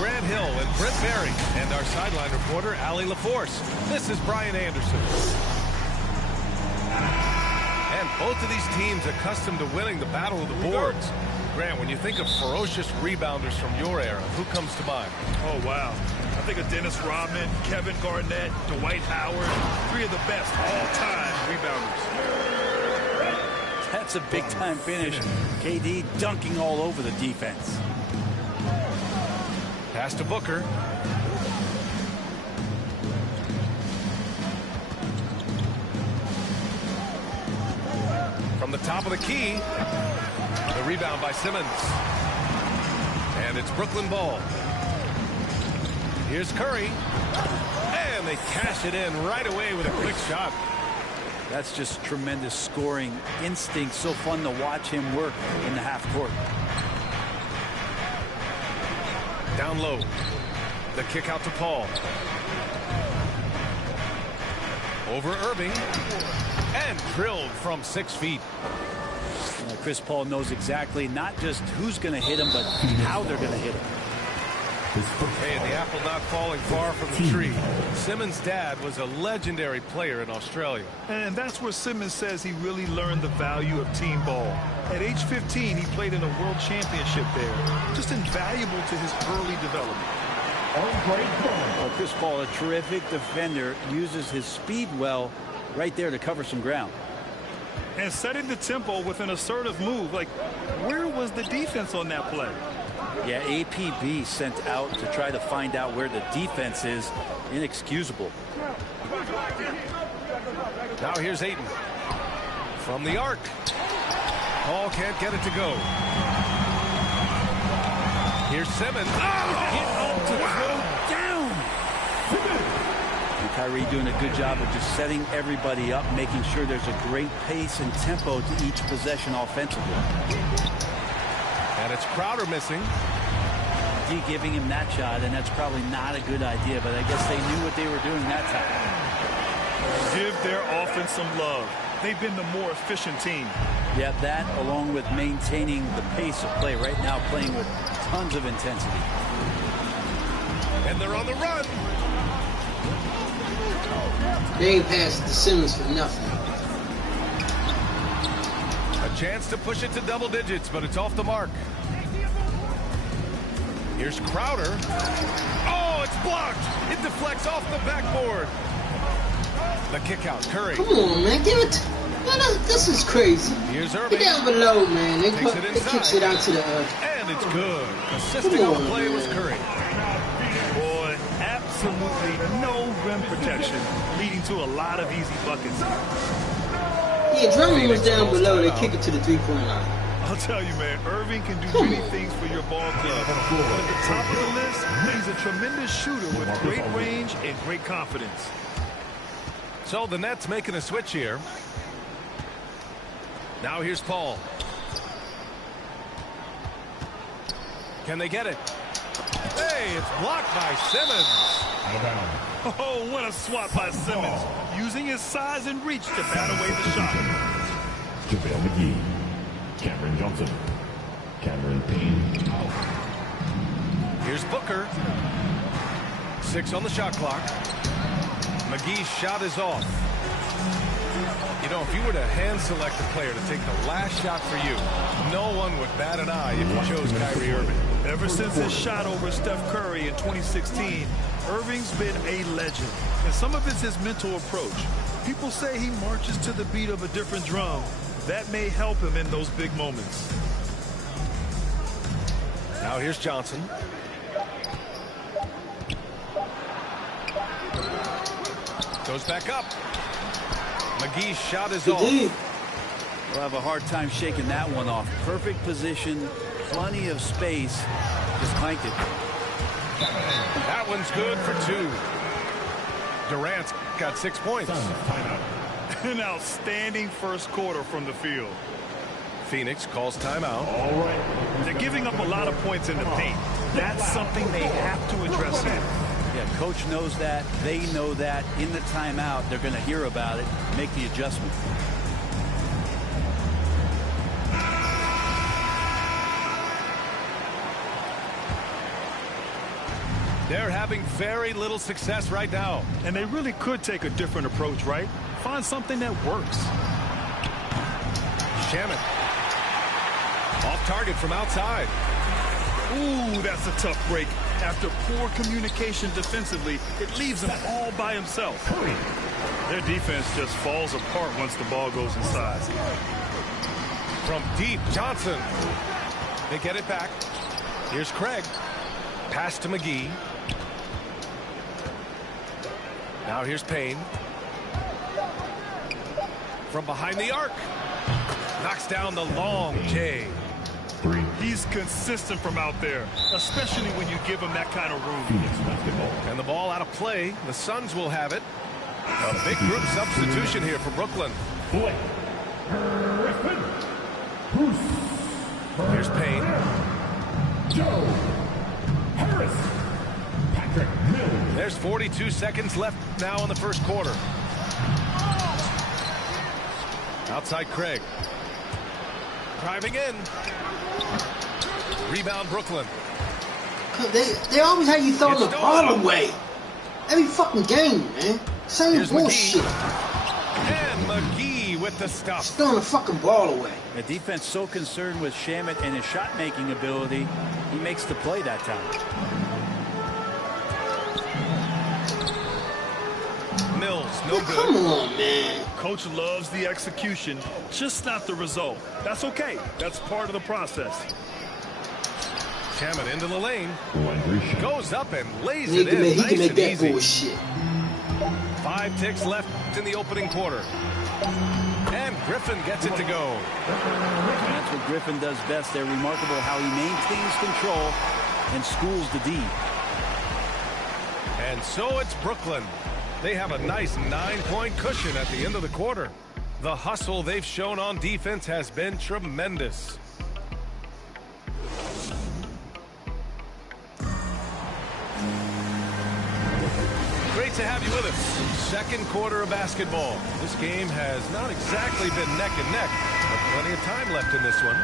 Grant Hill and Brent Barry, and our sideline reporter, Allie LaForce. This is Brian Anderson. And both of these teams accustomed to winning the battle of the boards. Grant, when you think of ferocious rebounders from your era, who comes to mind? Oh, wow. I think of Dennis Rodman, Kevin Garnett, Dwight Howard, three of the best all-time rebounders. That's a big-time finish. KD dunking all over the defense. Pass to Booker. From the top of the key, the rebound by Simmons. And it's Brooklyn ball. Here's Curry. And they cash it in right away with a quick shot. That's just tremendous scoring instinct. So fun to watch him work in the half court. Down low. The kick out to Paul. Over Irving. And drilled from 6 feet. Chris Paul knows exactly not just who's going to hit him, but how they're going to hit him. Hey, the apple not falling far from the tree. Simmons' dad was a legendary player in Australia. And that's where Simmons says he really learned the value of team ball. At age 15, he played in a world championship there. Just invaluable to his early development. Well, Chris Paul, a terrific defender, uses his speed well right there to cover some ground. And setting the tempo with an assertive move. Like, where was the defense on that play? Yeah, APB sent out to try to find out where the defense is. Inexcusable. Now here's Ayton. From the arc. Paul can't get it to go. Here's Simmons. Down. And Kyrie doing a good job of just setting everybody up, making sure there's a great pace and tempo to each possession offensively. And it's Crowder missing. D giving him that shot, and that's probably not a good idea, but I guess they knew what they were doing that time. Give their offense some love. They've been the more efficient team. Yeah, that along with maintaining the pace of play right now, playing with tons of intensity. And they're on the run. They ain't passed to Simmons for nothing. A chance to push it to double digits, but it's off the mark. Here's Crowder. Oh, it's blocked. It deflects off the backboard. The kick out, Curry. Come on, man. Give it. Man, this is crazy. Here's Irving. Get down below, man. They Takes it inside. kicks it out to the earth. And it's good. Assisting on the play was Curry. Boy, absolutely no rim protection, leading to a lot of easy buckets. Yeah, Drummond was down below. They kick it to the three-point line. I'll tell you, man, Irving can do many things for your ball club. But at the top of the list, he's a tremendous shooter with great range and great confidence. So the Nets making a switch here. Now here's Paul. Can they get it? Hey, it's blocked by Simmons. Oh, what a swat by Simmons, using his size and reach to bat away the shot. JaVale McGee, Cameron Johnson, Cameron Payne. Here's Booker. 6 on the shot clock. McGee's shot is off. You know, if you were to hand select a player to take the last shot for you, no one would bat an eye if you chose Kyrie Irving. Ever since his shot over Steph Curry in 2016, Irving's been a legend. And some of it's his mental approach. People say he marches to the beat of a different drum. That may help him in those big moments. Now here's Johnson. Goes back up. McGee's shot is off. We'll have a hard time shaking that one off. Perfect position, plenty of space. Just clanked it. That one's good for 2. Durant's got 6 points. An outstanding first quarter from the field. Phoenix calls timeout. All right. They're giving up a lot of points in the paint. That's something they have to address here. Yeah, coach knows that. They know that. In the timeout, they're going to hear about it, make the adjustment. They're having very little success right now. And they really could take a different approach, right? Find something that works. Shamet. Off target from outside. Ooh, that's a tough break. After poor communication defensively, it leaves him all by himself. Their defense just falls apart once the ball goes inside. From deep, Johnson. They get it back. Here's Craig. Pass to McGee. Now here's Payne. From behind the arc. Knocks down the long J. He's consistent from out there, especially when you give him that kind of room. Phoenix basketball. And the ball out of play. The Suns will have it. A big group substitution here for Brooklyn. Blake Griffin. Bruce. Here's Payne. Joe Harris. Patrick Mills. There's 42 seconds left now in the first quarter. Outside Craig. Driving in. Rebound Brooklyn. They always have you throwing the It's ball stolen. away. Every fucking game, man. Same Here's bullshit. And McGee with the stuff. Just throwing the fucking ball away. The defense so concerned with Shamet and his shot-making ability, he makes the play that time. Mills, no Yeah, come good. on, man. Coach loves the execution, just not the result. That's okay. That's part of the process. Shamet into the lane. Landry Shamet. Goes up and lays He it in. he Nice can make and that easy. bullshit. 5 ticks left in the opening quarter. And Griffin gets it to go. That's what Griffin does best. They're remarkable how he maintains control and schools the D. And so it's Brooklyn. They have a nice 9-point cushion at the end of the quarter. The hustle they've shown on defense has been tremendous. Great to have you with us. Second quarter of basketball. This game has not exactly been neck and neck, but plenty of time left in this one.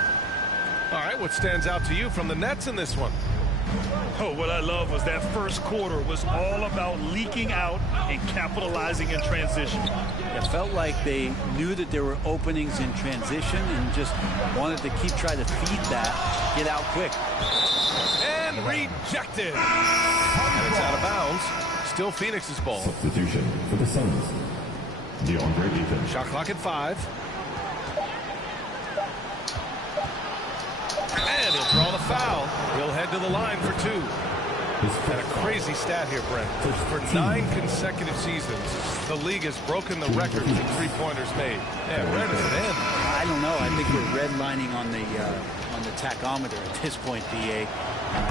All right, what stands out to you from the Nets in this one? Oh, what I love was that first quarter was all about leaking out and capitalizing in transition. It felt like they knew that there were openings in transition and just wanted to keep trying to feed that, get out quick. And rejected. And it's out of bounds. Still Phoenix's ball. Substitution for the Suns. DeAndre Ayton. Shot clock at 5. And he'll draw the foul. He'll head to the line for 2. And a crazy stat here, Brent. For 9 consecutive seasons, the league has broken the record for three-pointers made. Yeah, where does it end? I don't know. I think we're redlining on the tachometer at this point, BA.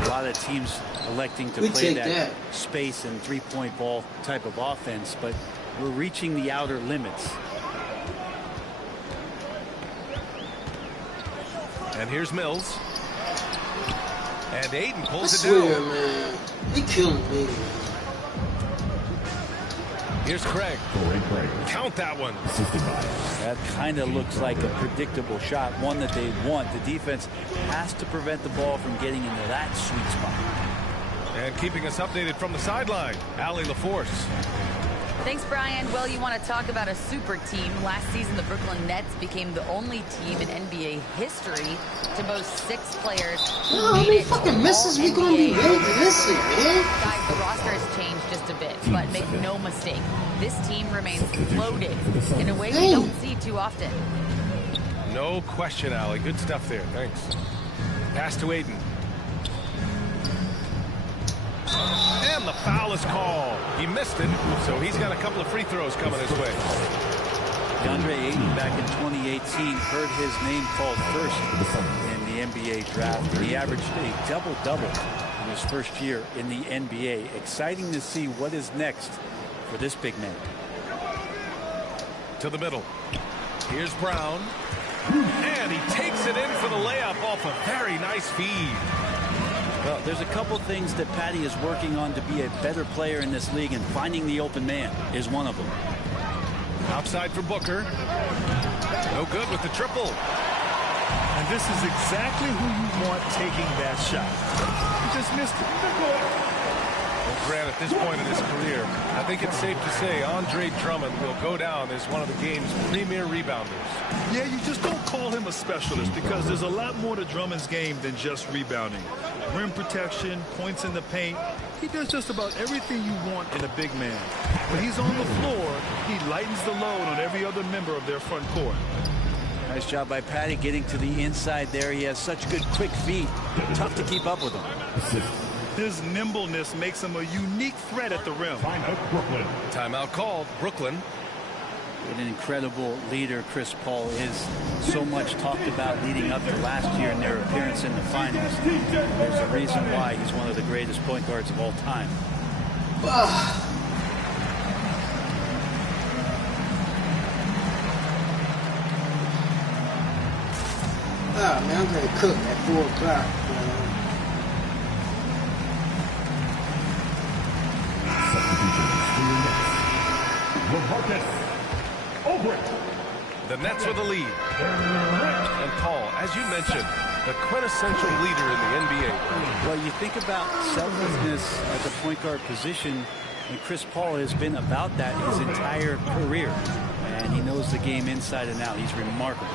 A lot of teams electing to We play take that. space and three-point ball type of offense, but we're reaching the outer limits. And here's Mills. And Ayton I pulls it swear, down. man. He killing me, man. Here's Craig. Corey Craig. Count that one. Assisted by That kind of looks like a predictable shot, one that they want. The defense has to prevent the ball from getting into that sweet spot. And keeping us updated from the sideline, Allie LaForce. Thanks, Brian. Well, you want to talk about a super team. Last season, the Brooklyn Nets became the only team in NBA history to boast 6 players who How made many it to fucking misses we gonna be All-NBA. made missing, man? Guys, the roster has changed just a bit, but make no mistake, this team remains loaded in a way we don't see too often. No question, Allie. Good stuff there. Thanks. Pass to Ayton. And the foul is called. He missed it, so he's got a couple of free throws coming his way. DeAndre Ayton back in 2018 heard his name called first in the NBA draft. He averaged a double-double in his first year in the NBA. Exciting to see what is next for this big man. To the middle. Here's Brown. And he takes it in for the layup off a very nice feed. Well, there's a couple things that Patty is working on to be a better player in this league, and finding the open man is one of them. Outside for Booker. No good with the triple. And this is exactly who you want taking that shot. He just missed it. Grant, at this point in his career, I think it's safe to say Andre Drummond will go down as one of the game's premier rebounders. Yeah, you just don't call him a specialist because there's a lot more to Drummond's game than just rebounding. Rim protection, points in the paint. He does just about everything you want in a big man. When he's on the floor, he lightens the load on every other member of their front court. Nice job by Patty getting to the inside there. He has such good quick feet. Tough to keep up with him. His nimbleness makes him a unique threat at the rim. Timeout, Brooklyn. Timeout called. Brooklyn. What an incredible leader Chris Paul is. So much talked about leading up to last year in their appearance in the finals. There's a reason why he's one of the greatest point guards of all time. Oh, man, I'm gonna cook at 4 o'clock, man. The Nets with the lead. And Paul, as you mentioned, the quintessential leader in the NBA. Well, you think about selflessness at the point guard position, and Chris Paul has been about that his entire career. And he knows the game inside and out. He's remarkable.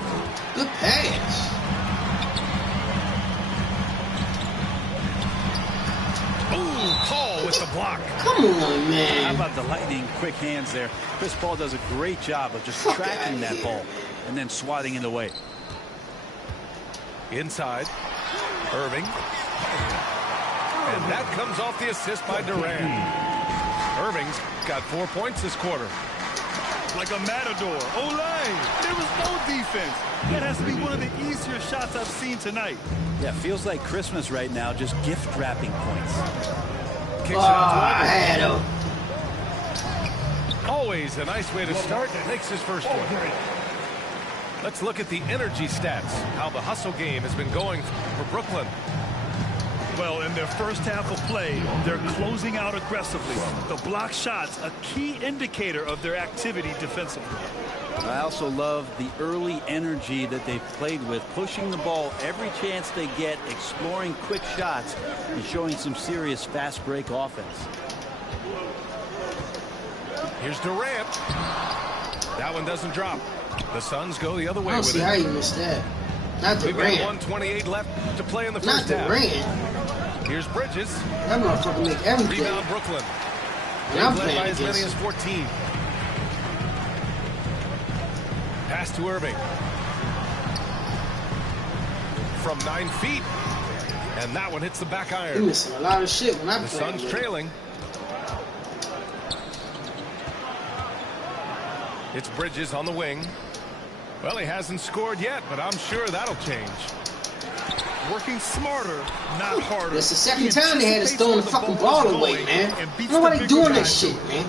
Good pass. Oh, Paul with the block. Come on, man. How about the lightning quick hands there? Chris Paul does a great job of just tracking that ball and then swatting it away. Inside. Irving. And that comes off the assist by Durant. Irving's got 4 points this quarter. Like a matador. Olay! There was no defense. That has to be one of the easier shots I've seen tonight. Yeah, feels like Christmas right now, just gift wrapping points. Kicks it out I had him. to Always a nice way to start. Makes his first one. Let's look at the energy stats. How the hustle game has been going for Brooklyn. Well, in their first half of play, they're closing out aggressively. The block shots, a key indicator of their activity defensively. I also love the early energy that they've played with, pushing the ball every chance they get, exploring quick shots, and showing some serious fast break offense. Here's Durant. That one doesn't drop. The Suns go the other way I don't with see it. how you missed that. Not We've got Durant. 1:28 left to play in the Not first half. Durant. Here's Bridges. That motherfucker make everything. Rebound Brooklyn. And I'm They've led by playing as many against as 14. Pass to Irving. From 9 feet. And that one hits the back You iron. missing a lot of shit when I The play. Suns trailing. It's Bridges on the wing. Well, he hasn't scored yet, but I'm sure that'll change. Working smarter, not harder. That's the second time they had us throwing the fucking ball away, man. Nobody doing that shit, man.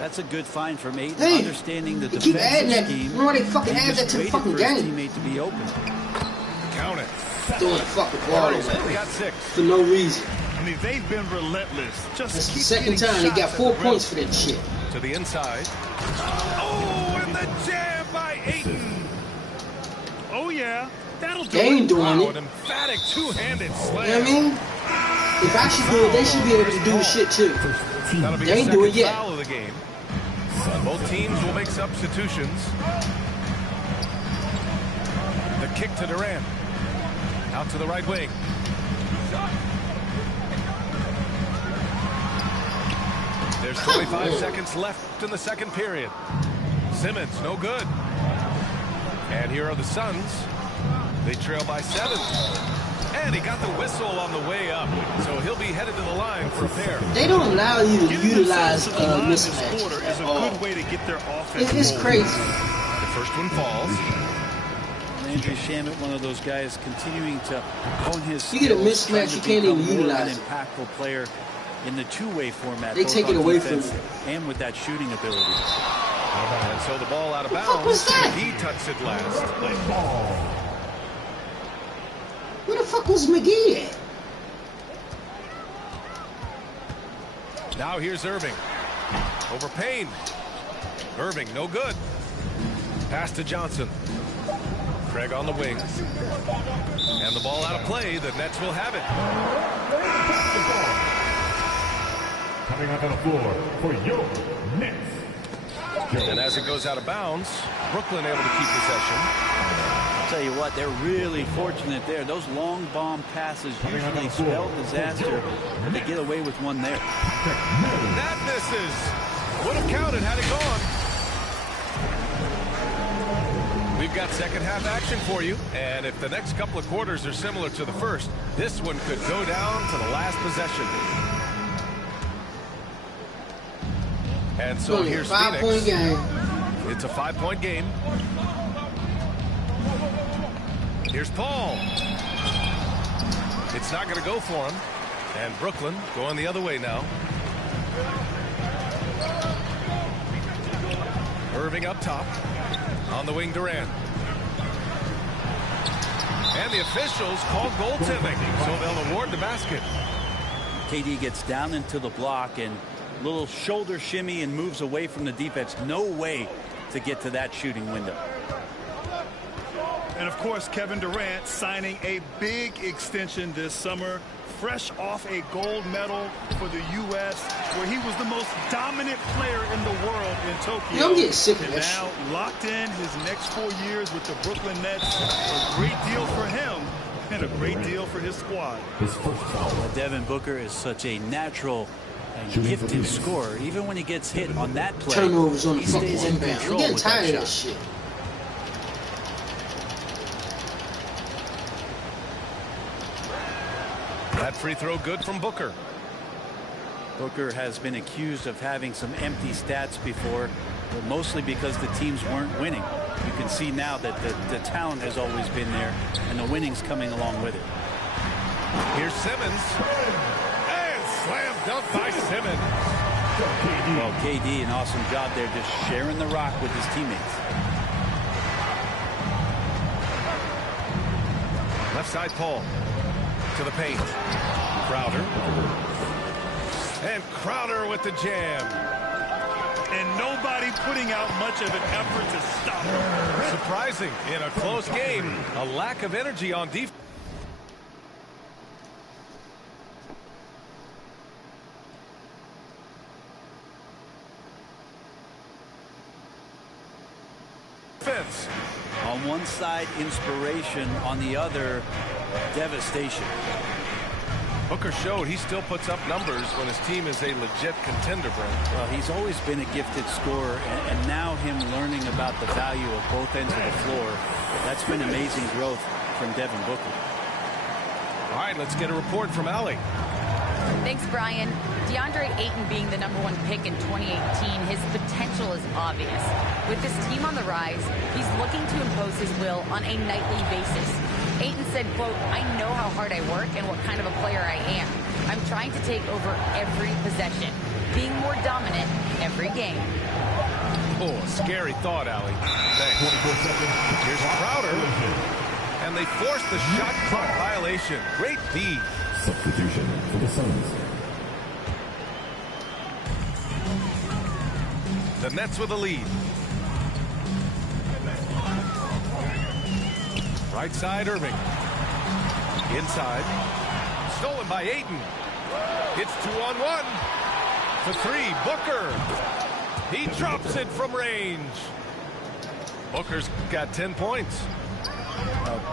That's a good find from Ayton, Hey, understanding the they keep adding defensive that. scheme. You know why they fucking He add just that to the waited fucking for his game? teammate to be open. Count it. Throwing the fucking ball Curry's only away got 6. for no reason. I mean, they've been relentless. Just That's the keep second getting time they got shots at 4 the rim. points for that shit. To the inside. Oh, and the jam by Ayton. Oh, yeah. That'll do They ain't it. doing Wow, it. an emphatic two-handed slam. You know what I mean? If I should do it, they should be able to do the shit too. That'll be They the ain't do it second yet. foul of the game. Both teams will make substitutions. The kick to Durant. Out to the right wing. There's 25 seconds left in the second period. Simmons, no good. And here are the Suns. They trail by 7. And he got the whistle on the way up. So he'll be headed to the line for a pair. They don't allow you to Getting utilize themselves to the line this mismatches quarter is at a all. good way to get their offense It's rolling. crazy. The first one falls. Landry Shamet, one of those guys continuing to hone his You get a skills, trying mismatch, to you can't even become more of an utilize it. impactful player in the two-way format. They both take it on away from defense you. and with that shooting ability. And so the ball out of fuck bounds. was that? He touched it last. Where the fuck was McGee at? Now here's Irving. Over Payne. Irving, no good. Pass to Johnson. Craig on the wing. And the ball out of play. The Nets will have it. Coming onto the floor for your Nets. And as it goes out of bounds, Brooklyn able to keep possession. I'll tell you what, they're really fortunate there. Those long bomb passes usually spell disaster, but they get away with one there. That misses. Would have counted had it gone. We've got second half action for you, and if the next couple of quarters are similar to the first, this one could go down to the last possession. And so here's Phoenix. 5-point game. It's a 5-point game. Here's Paul. It's not going to go for him. And Brooklyn going the other way now. Irving up top. On the wing, Durant. And the officials call goaltending, so they'll award the basket. KD gets down into the block and little shoulder shimmy and moves away from the defense. No way to get to that shooting window. And of course, Kevin Durant signing a big extension this summer, fresh off a gold medal for the U.S., where he was the most dominant player in the world in Tokyo. I'm getting sick of and that now shit. locked in his next 4 years with the Brooklyn Nets. A great deal for him and a great deal for his squad. His first foul. Devin Booker is such a natural and gifted scorer. Even when he gets hit on that play, Turnovers on the he fucking stays in inbound. I'm control getting with tired of that that shot. shit. That free throw good from Booker. Booker has been accused of having some empty stats before, but mostly because the teams weren't winning. You can see now that the talent has always been there, and the winning's coming along with it. Here's Simmons. And slam dunk by Simmons. Well, KD, an awesome job there, just sharing the rock with his teammates. Left side, Paul. To the paint. Crowder. And Crowder with the jam. And nobody putting out much of an effort to stop him. Surprising in a close game. A lack of energy on defense. On one side, inspiration. On the other, devastation. Booker showed he still puts up numbers when his team is a legit contender, Brent. Well, he's always been a gifted scorer, and now him learning about the value of both ends of the floor, that's been amazing growth from Devin Booker. All right, let's get a report from Allie. Thanks, Brian. DeAndre Ayton being the #1 pick in 2018, his potential is obvious. With this team on the rise, he's looking to impose his will on a nightly basis. Ayton said, quote, "I know how hard I work and what kind of a player I am. I'm trying to take over every possession, being more dominant every game." Oh, a scary thought, Allie. Thanks. Here's Crowder. And they force the shot clock violation. Great D. Substitution for the Suns. The Nets with a lead. Right side, Irving. Inside. Stolen by Ayton. It's 2-on-1. For three, Booker. He drops it from range. Booker's got 10 points.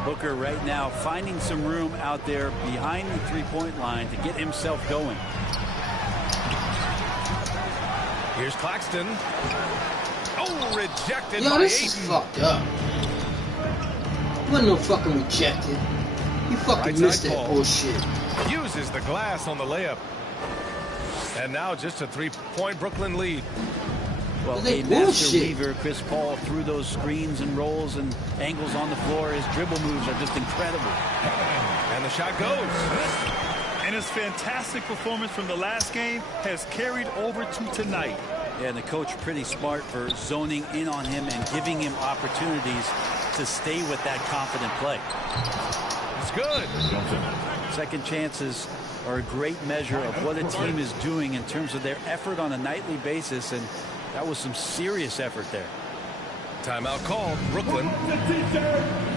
Booker right now finding some room out there behind the three-point line to get himself going. Here's Claxton. Oh, rejected Yo, by this is Ayton. fucked up. You wasn't no fucking rejected. You fucking Right missed side that ball. bullshit. Uses the glass on the layup. And now just a three-point Brooklyn lead. Well, They a master bullshit. weaver, Chris Paul, through those screens and rolls and angles on the floor. His dribble moves are just incredible. And the shot goes. And his fantastic performance from the last game has carried over to tonight. Yeah, and the coach pretty smart for zoning in on him and giving him opportunities to stay with that confident play. It's good. Second chances are a great measure of what a team is doing in terms of their effort on a nightly basis, and that was some serious effort there. Timeout called. Brooklyn.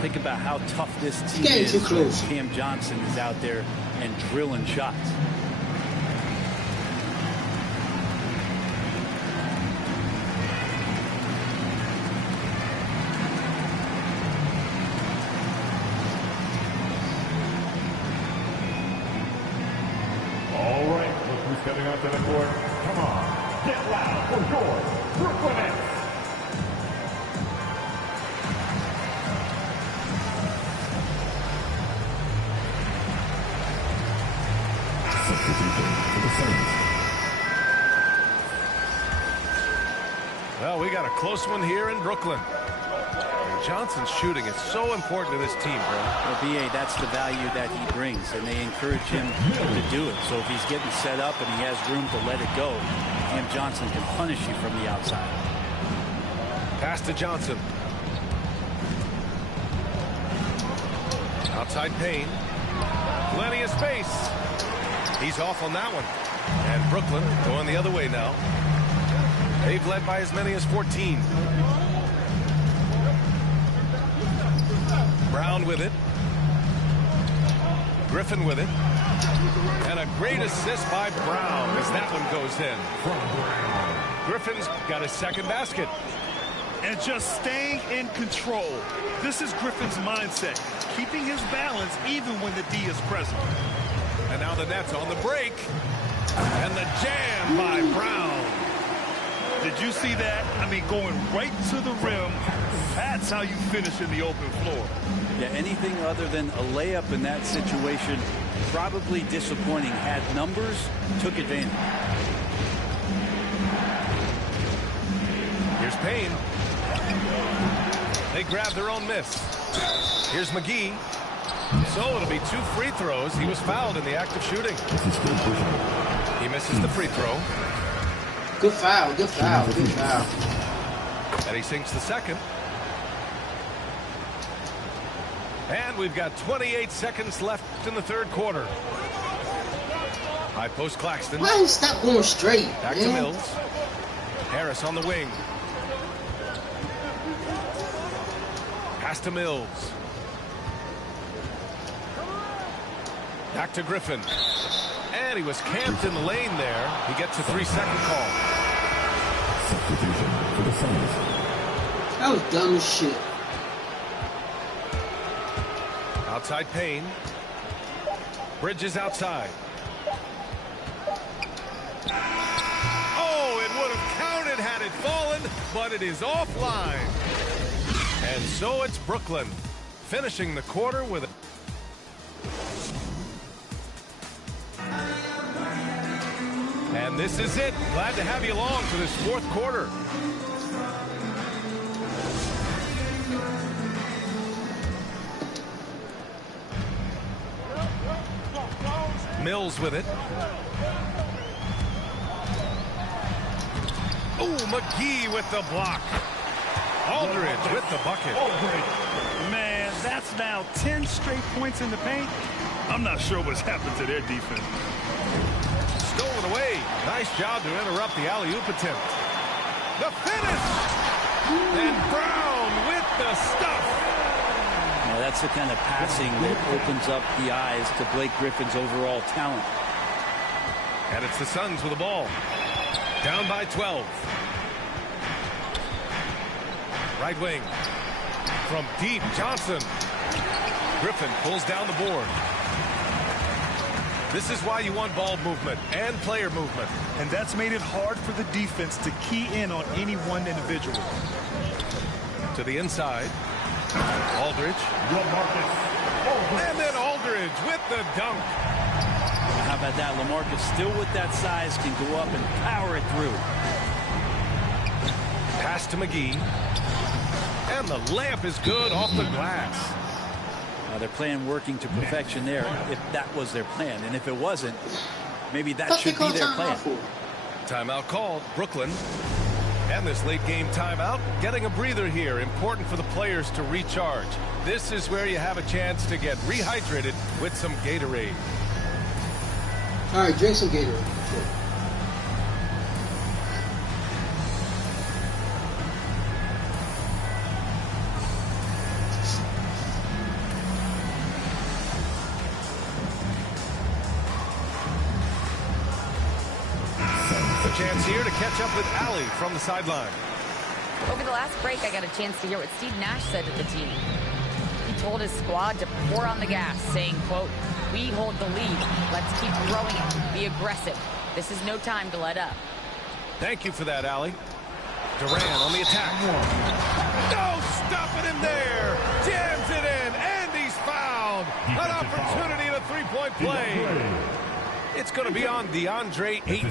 Think about how tough this team getting is. too close. Cam Johnson is out there and drilling shots. Stepping onto the court, come on, get loud for your Brooklyn Nets. Substitution for the Suns. Well, we got a close one here in Brooklyn. And Johnson's shooting is so important to this team, bro. Well, B.A., that's the value that he brings, and they encourage him to do it. So if he's getting set up and he has room to let it go, Cam Johnson can punish you from the outside. Pass to Johnson. Outside Payne. Plenty of space. He's off on that one. And Brooklyn going the other way now. They've led by as many as 14. Brown with it. Griffin with it. And a great assist by Brown as that one goes in. Griffin's got his second basket. And just staying in control. This is Griffin's mindset. Keeping his balance even when the D is present. And now the Nets on the break. And the jam by Brown. Did you see that? I mean, going right to the rim. That's how you finish in the open floor. Yeah, anything other than a layup in that situation, probably disappointing. Had numbers, took advantage. Here's Payne. They grab their own miss. Here's McGee. So it'll be 2 free throws. He was fouled in the act of shooting. He misses the free throw. Good foul, good foul, good foul. And he sinks the second. And we've got 28 seconds left in the third quarter. High post Claxton. Why don't you stop going straight, Back man? to Mills. Harris on the wing. Pass to Mills. Back to Griffin. And he was camped in the lane there. He gets a 3-second call. Substitution for the Suns. That was dumb as shit. Outside Payne. Bridges outside. Oh, it would have counted had it fallen, but it is offline. And so it's Brooklyn finishing the quarter with a... And this is it. Glad to have you along for this fourth quarter. Mills with it. Oh, McGee with the block. Aldridge with the bucket. Man, that's now 10 straight points in the paint. I'm not sure what's happened to their defense. Stolen away. Nice job to interrupt the alley-oop attempt. The finish! And Brown with the stuff. Now, that's the kind of passing that opens up the eyes to Blake Griffin's overall talent. And it's the Suns with the ball. Down by 12. Right wing. From deep, Johnson. Griffin pulls down the board. This is why you want ball movement and player movement. And that's made it hard for the defense to key in on any one individual. To the inside. Aldridge. And then Aldridge with the dunk. How about that? LaMarcus still with that size can go up and power it through. Pass to McGee. And the layup is good off the glass. Their plan working to perfection there, if that was their plan. And if it wasn't, maybe that should be their plan. Timeout called. Brooklyn. And this late game timeout, getting a breather here. Important for the players to recharge. This is where you have a chance to get rehydrated with some Gatorade. All right, drink some Gatorade. Chance here to catch up with Allie from the sideline. Over the last break, I got a chance to hear what Steve Nash said to the team. He told his squad to pour on the gas, saying, quote, "We hold the lead. Let's keep growing it. Be aggressive. This is no time to let up. Thank you for that, Allie. Durant on the attack. No stopping him there. Jams it in, and he's fouled. An opportunity at a three-point play. It's going to be on DeAndre Ayton.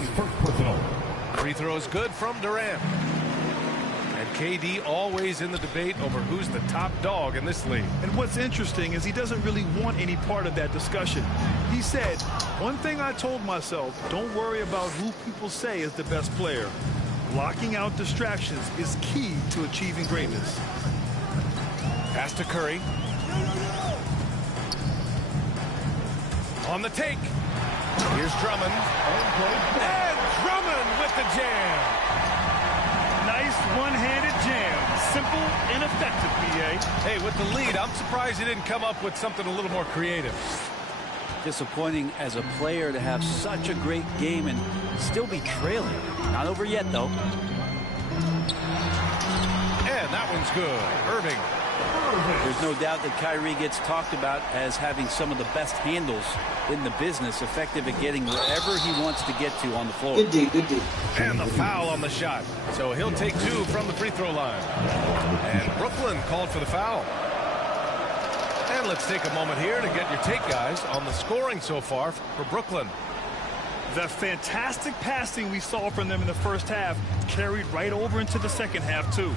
Free throw is good from Durant. And KD always in the debate over who's the top dog in this league. And what's interesting is he doesn't really want any part of that discussion. He said, one thing I told myself, don't worry about who people say is the best player. Blocking out distractions is key to achieving greatness. Pass to Curry. On the take. Here's Drummond. And Drummond with the jam. Nice one-handed jam. Simple and effective, BA. Hey, with the lead, I'm surprised he didn't come up with something a little more creative. Disappointing as a player to have such a great game and still be trailing. Not over yet, though. And that one's good. Irving. There's no doubt that Kyrie gets talked about as having some of the best handles in the business, effective at getting wherever he wants to get to on the floor. Good D, good D. And the foul on the shot. So he'll take 2 from the free throw line. And Brooklyn called for the foul. And let's take a moment here to get your take, guys, on the scoring so far for Brooklyn. The fantastic passing we saw from them in the first half carried right over into the second half, too.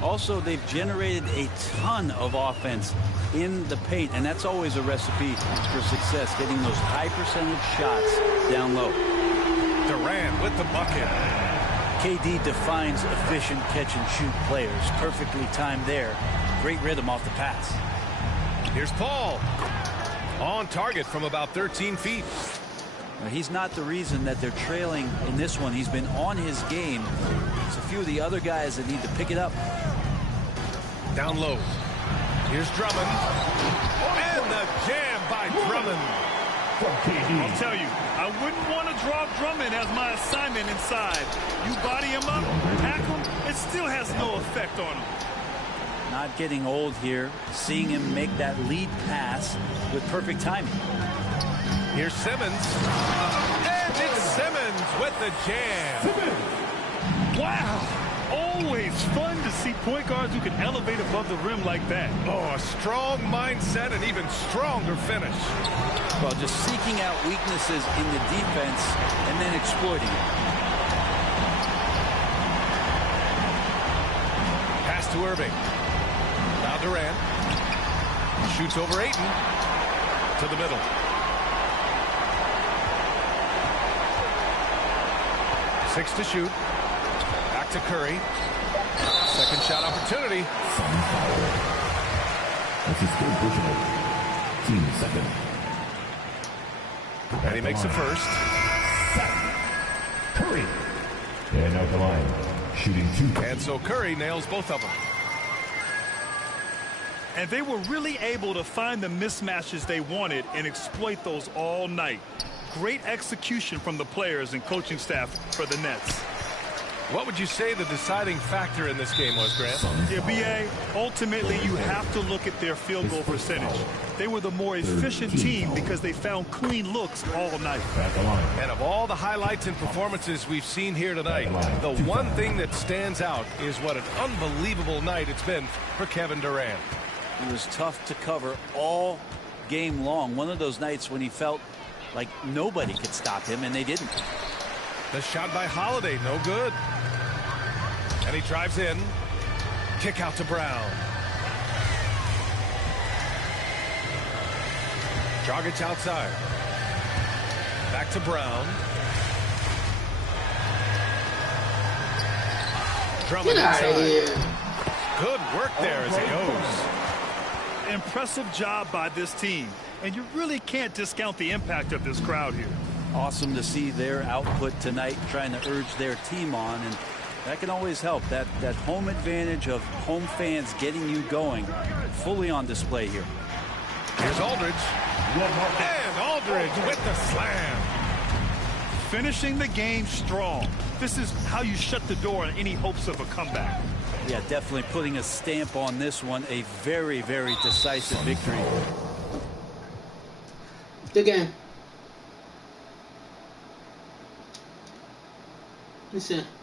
Also, they've generated a ton of offense in the paint, and that's always a recipe for success, getting those high percentage shots down low. Durant with the bucket. KD defines efficient catch-and-shoot players. Perfectly timed there. Great rhythm off the pass. Here's Paul. On target from about 13 feet. Now, he's not the reason that they're trailing in this one. He's been on his game. It's a few of the other guys that need to pick it up. Down low. Here's Drummond. And the jam by Drummond. I'll tell you, I wouldn't want to draw Drummond as my assignment inside. You body him up, hack him, it still has no effect on him. Not getting old here. Seeing him make that lead pass with perfect timing. Here's Simmons. And it's Simmons with the jam. Wow. Always fun to see point guards who can elevate above the rim like that. Oh, a strong mindset and even stronger finish. Well, just seeking out weaknesses in the defense and then exploiting it. Pass to Irving. Now Durant. Shoots over Ayton. To the middle. Six to shoot. Back to Curry. Second shot opportunity. That's his third personal. Team second. And he makes the first. Curry. And out the line. Shooting 2. And so Curry nails both of them. And they were really able to find the mismatches they wanted and exploit those all night. Great execution from the players and coaching staff for the Nets. What would you say the deciding factor in this game was, Grant? Yeah, BA, ultimately you have to look at their field goal percentage. They were the more efficient team because they found clean looks all night. And of all the highlights and performances we've seen here tonight, the one thing that stands out is what an unbelievable night it's been for Kevin Durant. It was tough to cover all game long. One of those nights when he felt like nobody could stop him, and they didn't. The shot by Holiday, no good. And he drives in. Kick out to Brown. Dragic outside. Back to Brown. Drummond Get out of inside. here. Good work there as he goes. Impressive job by this team. And you really can't discount the impact of this crowd here. Awesome to see their output tonight, trying to urge their team on, and that can always help. That home advantage of home fans getting you going, fully on display here. Here's Aldridge. And Aldridge with the slam. Finishing the game strong. This is how you shut the door on any hopes of a comeback. Yeah, definitely putting a stamp on this one. A very, very decisive victory. Good game. Listen.